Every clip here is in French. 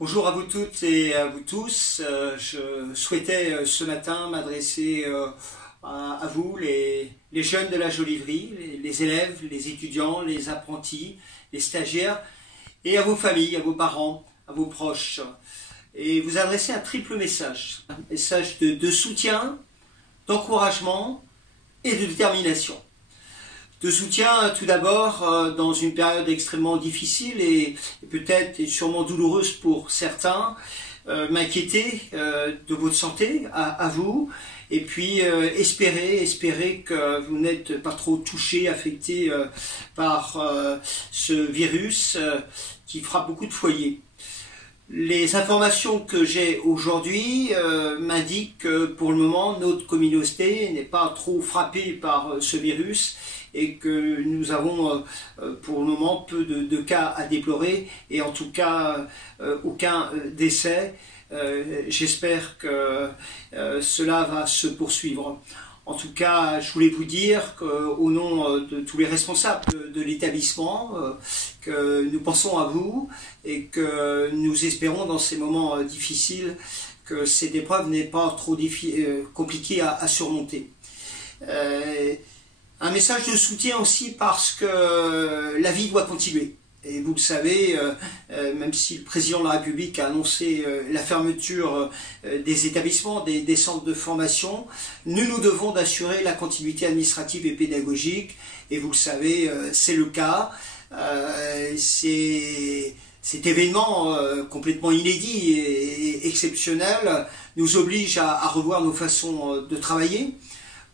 Bonjour à vous toutes et à vous tous. Je souhaitais ce matin m'adresser à vous, les jeunes de la Joliverie, les élèves, les étudiants, les apprentis, les stagiaires, et à vos familles, à vos parents, à vos proches. Et vous adresser un triple message. Un message de soutien, d'encouragement et de détermination. De soutien tout d'abord dans une période extrêmement difficile et peut-être et sûrement douloureuse pour certains, m'inquiéter de votre santé à vous, et puis espérer que vous n'êtes pas trop touché, affecté par ce virus qui frappe beaucoup de foyers. Les informations que j'ai aujourd'hui m'indiquent que pour le moment notre communauté n'est pas trop frappée par ce virus et que nous avons pour le moment peu de cas à déplorer et en tout cas aucun décès. J'espère que cela va se poursuivre. En tout cas, je voulais vous dire qu'au nom de tous les responsables de l'établissement, que nous pensons à vous et que nous espérons dans ces moments difficiles que cette épreuve n'est pas trop compliquée à surmonter. Un message de soutien aussi parce que la vie doit continuer. Et vous le savez, même si le président de la République a annoncé la fermeture des établissements, des centres de formation, nous devons d'assurer la continuité administrative et pédagogique. Et vous le savez, c'est le cas. Cet événement complètement inédit et exceptionnel nous oblige à revoir nos façons de travailler,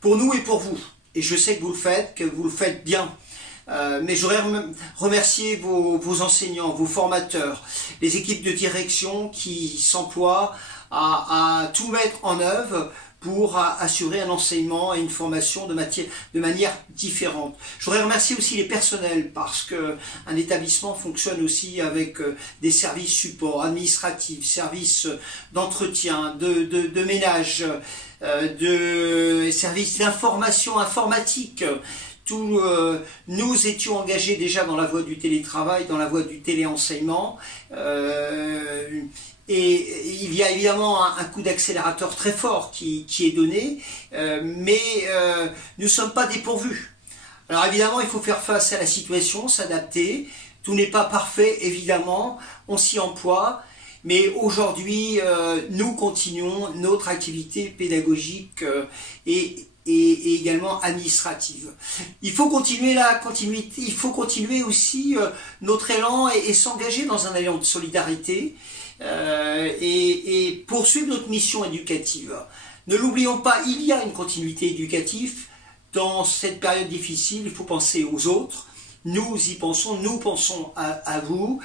pour nous et pour vous. Et je sais que vous le faites bien. Mais j'aurais remercié vos enseignants, vos formateurs, les équipes de direction qui s'emploient à tout mettre en œuvre pour assurer un enseignement et une formation de manière différente. J'aurais remercié aussi les personnels parce qu'un établissement fonctionne aussi avec des services support administratifs, services d'entretien, de ménage, de services d'information informatique. Nous étions engagés déjà dans la voie du télétravail, dans la voie du téléenseignement, et il y a évidemment un coup d'accélérateur très fort qui est donné, mais nous ne sommes pas dépourvus. Alors évidemment, il faut faire face à la situation, s'adapter. Tout n'est pas parfait, évidemment, on s'y emploie. Mais aujourd'hui, nous continuons notre activité pédagogique et également administrative. Il faut continuer la continuité, il faut continuer aussi notre élan et s'engager dans un élan de solidarité et poursuivre notre mission éducative. Ne l'oublions pas, il y a une continuité éducative. Dans cette période difficile, il faut penser aux autres. Nous y pensons, nous pensons à vous.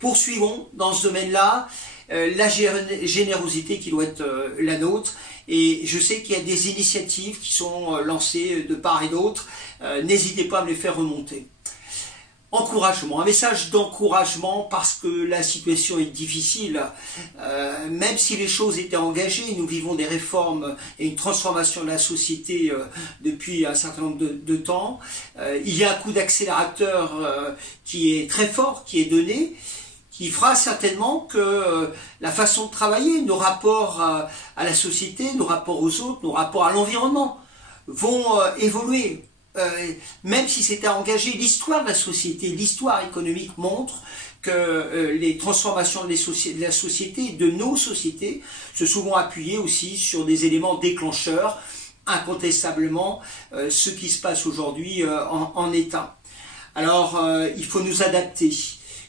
Poursuivons dans ce domaine-là la générosité qui doit être la nôtre. Et je sais qu'il y a des initiatives qui sont lancées de part et d'autre. N'hésitez pas à me les faire remonter. Encouragement, un message d'encouragement parce que la situation est difficile. Même si les choses étaient engagées, nous vivons des réformes et une transformation de la société depuis un certain nombre de temps. Il y a un coup d'accélérateur qui est très fort, qui est donné, qui fera certainement que la façon de travailler, nos rapports à la société, nos rapports aux autres, nos rapports à l'environnement vont évoluer. Même si c'était engagé, l'histoire de la société, l'histoire économique montre que les transformations de la société, de nos sociétés, se sont appuyées aussi sur des éléments déclencheurs, incontestablement, ce qui se passe aujourd'hui en est un. Alors, il faut nous adapter.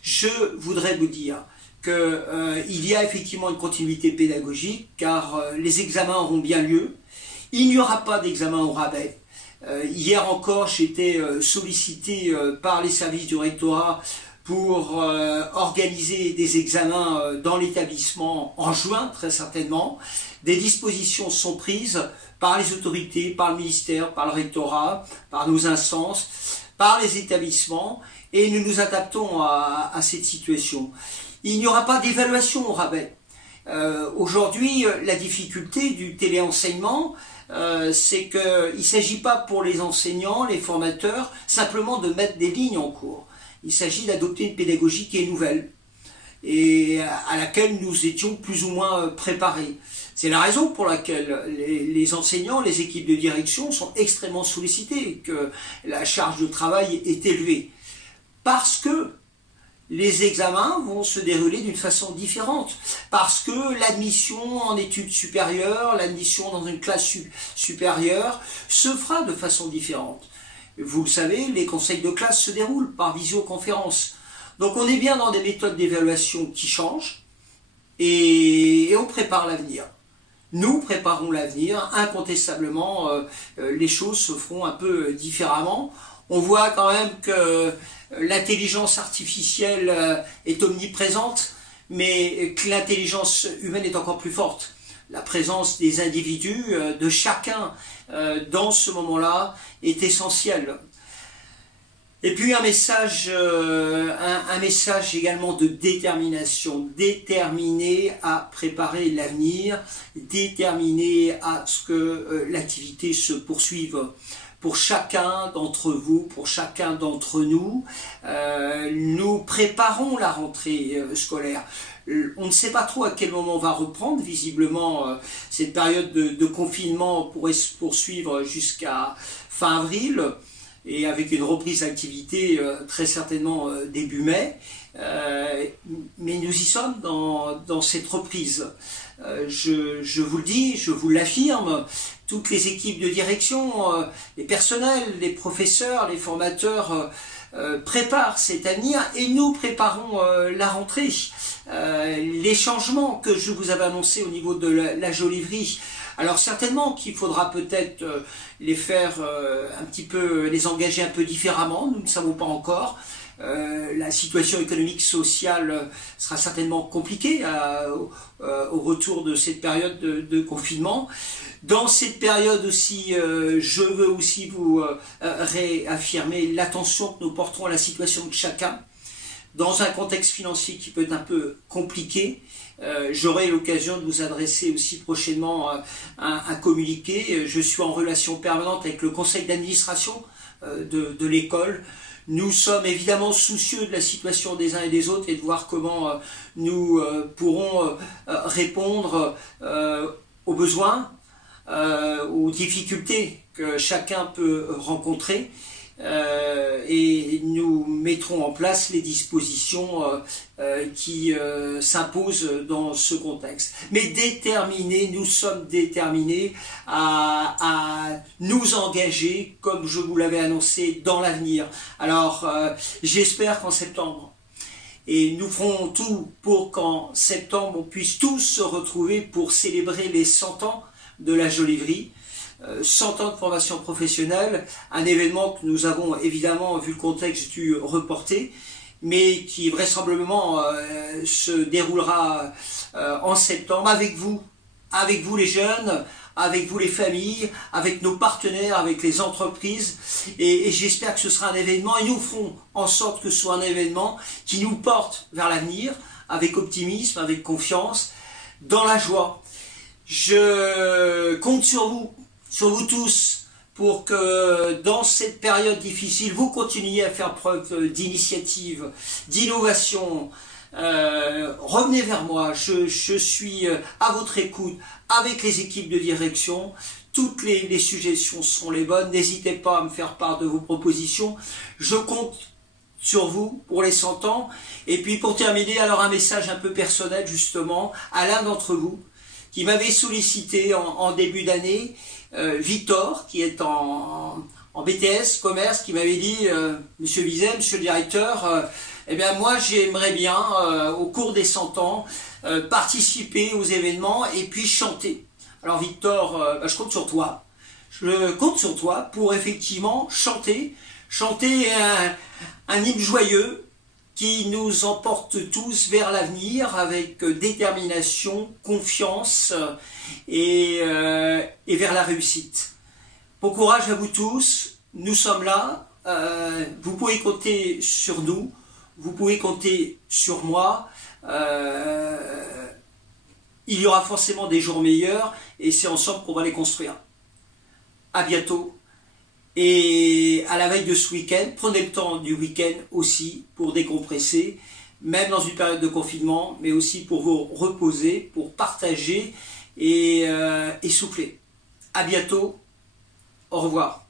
Je voudrais vous dire qu'il y a effectivement une continuité pédagogique, car les examens auront bien lieu. Il n'y aura pas d'examen au rabais. Hier encore, j'étais sollicité par les services du rectorat pour organiser des examens dans l'établissement en juin, très certainement. Des dispositions sont prises par les autorités, par le ministère, par le rectorat, par nos instances, par les établissements, et nous nous adaptons à cette situation. Il n'y aura pas d'évaluation au rabais. Aujourd'hui, la difficulté du téléenseignement, c'est qu'il ne s'agit pas pour les enseignants, les formateurs, simplement de mettre des lignes en cours. Il s'agit d'adopter une pédagogie qui est nouvelle. et à laquelle nous étions plus ou moins préparés. C'est la raison pour laquelle les enseignants, les équipes de direction sont extrêmement sollicités, que la charge de travail est élevée. Parce que les examens vont se dérouler d'une façon différente, parce que l'admission en études supérieures, l'admission dans une classe supérieure se fera de façon différente. Vous le savez, les conseils de classe se déroulent par visioconférence. Donc on est bien dans des méthodes d'évaluation qui changent, et on prépare l'avenir. Nous préparons l'avenir, incontestablement, les choses se feront un peu différemment. On voit quand même que l'intelligence artificielle est omniprésente, mais que l'intelligence humaine est encore plus forte. La présence des individus, de chacun, dans ce moment-là, est essentielle. Et puis un message également de détermination, déterminé à préparer l'avenir, déterminé à ce que l'activité se poursuive. Pour chacun d'entre vous, pour chacun d'entre nous, nous préparons la rentrée scolaire. On ne sait pas trop à quel moment on va reprendre. Visiblement, cette période de confinement pourrait se poursuivre jusqu'à fin avril, et avec une reprise d'activité très certainement début mai. Mais nous y sommes dans cette reprise. Je vous le dis, je vous l'affirme, toutes les équipes de direction, les personnels, les professeurs, les formateurs préparent cet avenir, et nous préparons la rentrée. Les changements que je vous avais annoncés au niveau de la Joliverie, alors certainement qu'il faudra peut-être les faire un petit peu, les engager un peu différemment, nous ne savons pas encore. La situation économique, sociale sera certainement compliquée au retour de cette période de confinement. Dans cette période aussi, je veux aussi vous réaffirmer l'attention que nous porterons à la situation de chacun. Dans un contexte financier qui peut être un peu compliqué, j'aurai l'occasion de vous adresser aussi prochainement un communiqué. Je suis en relation permanente avec le conseil d'administration de l'école. Nous sommes évidemment soucieux de la situation des uns et des autres et de voir comment nous pourrons répondre aux besoins, aux difficultés que chacun peut rencontrer. Et nous mettrons en place les dispositions qui s'imposent dans ce contexte. Mais déterminés, nous sommes déterminés à nous engager, comme je vous l'avais annoncé, dans l'avenir. Alors, j'espère qu'en septembre, et nous ferons tout pour qu'en septembre, on puisse tous se retrouver pour célébrer les 100 ans de la Joliverie. 100 ans de formation professionnelle, un événement que nous avons évidemment, vu le contexte, dû reporter, mais qui vraisemblablement se déroulera en septembre avec vous les jeunes, avec vous les familles, avec nos partenaires, avec les entreprises, et j'espère que ce sera un événement, et nous ferons en sorte que ce soit un événement qui nous porte vers l'avenir, avec optimisme, avec confiance, dans la joie. Je compte sur vous tous, pour que dans cette période difficile, vous continuiez à faire preuve d'initiative, d'innovation. Revenez vers moi, je suis à votre écoute, avec les équipes de direction. Toutes les suggestions seront les bonnes. N'hésitez pas à me faire part de vos propositions. Je compte sur vous pour les 100 ans. Et puis pour terminer, alors un message un peu personnel justement à l'un d'entre vous qui m'avait sollicité en début d'année, Victor, qui est en BTS commerce, qui m'avait dit Monsieur Vizet, Monsieur le directeur, eh bien moi j'aimerais bien au cours des 100 ans participer aux événements et puis chanter. Alors Victor, je compte sur toi. Je compte sur toi pour effectivement chanter un hymne joyeux qui nous emporte tous vers l'avenir avec détermination, confiance et vers la réussite. Bon courage à vous tous, nous sommes là, vous pouvez compter sur nous, vous pouvez compter sur moi, il y aura forcément des jours meilleurs et c'est ensemble qu'on va les construire. À bientôt. Et à la veille de ce week-end, prenez le temps du week-end aussi pour décompresser. même dans une période de confinement, mais aussi pour vous reposer, pour partager et souffler. À bientôt, au revoir.